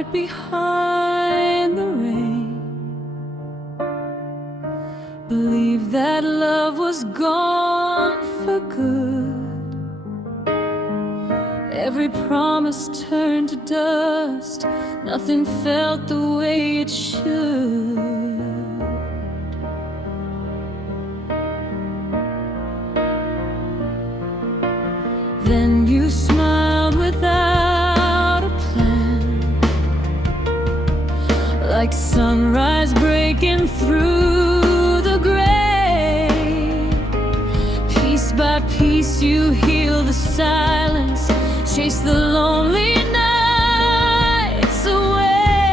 heart behind the rain. Believed that love was gone for good. Every promise turned to dust. Nothing felt the way it should. Then you smiled without a plan, like sunrise breaking through the gray. Piece by piece you heal the silence, chase the lonely nights away.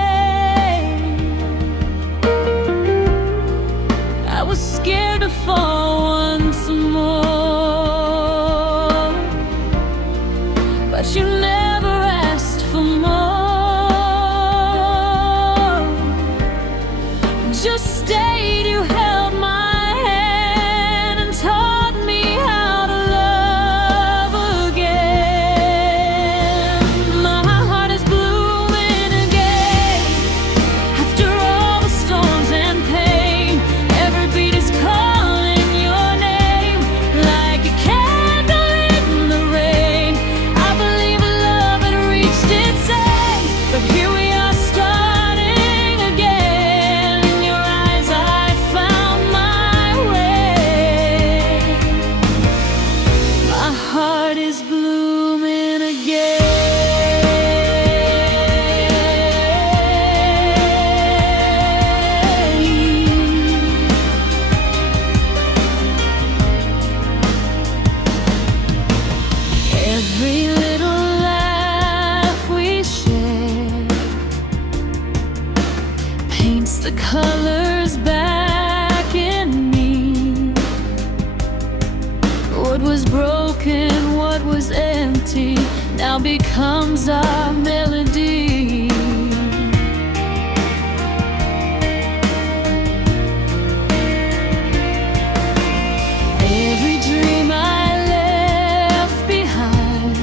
I was scared to fall once more, but you never asked for more. Just stayed, you held my hand and taught me how to love again. My heart is blooming again. After all the storms and pain, every beat is calling your name like a candle in the rain. I believe love had reached its end, but here we are starting again. In your eyes I found my way. My heart is blooming again. Every little laugh we share paints the colors back in me. What was broken, what was empty, now becomes our melody. Every dream I left behind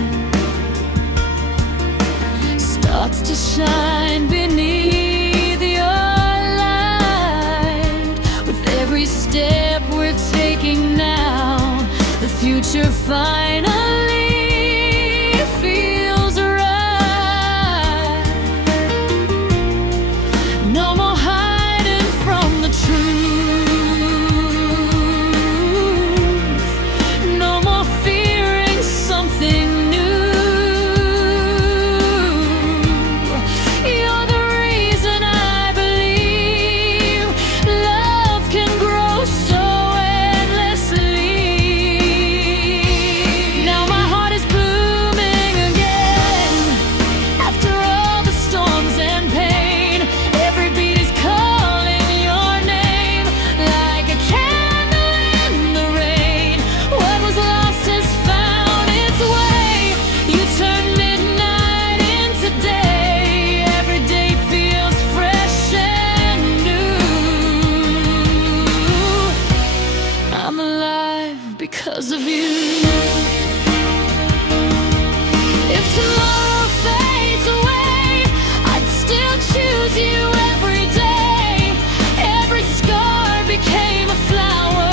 starts to shine beneath your light. With every step we're taking now, the future finally feels right. No more hiding from the truth. No more fearing something new. You're the reason I believe love can grow so endlessly. Now my heart is blooming again. After all the storms and pain, every beat is calling your name like a candle in the rain. What was lost has found its way. You turn midnight into day. Every day feels fresh and new. I'm alive because of you. If tomorrow fades away, I'd still choose you every day. Every scar became a flower,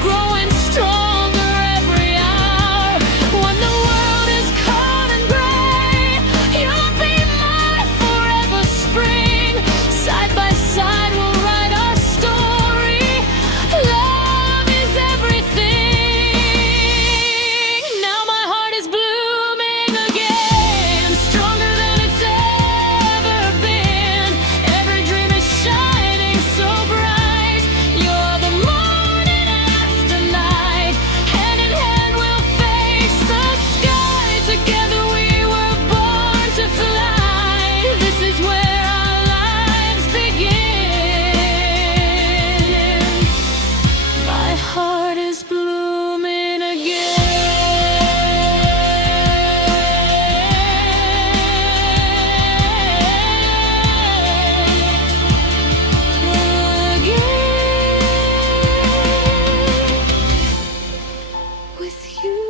growing stronger every hour. When the world is cold and gray, you'll be my forever spring. Side by side we'll write our story. Love is everything. Now my heart is blooming again, stronger than it's ever been. Every dream is shining so bright. You're the morning after night. Hand in hand we'll face the sky. Together we were born to fly. This is where our lives begin. My heart is blooming again with you.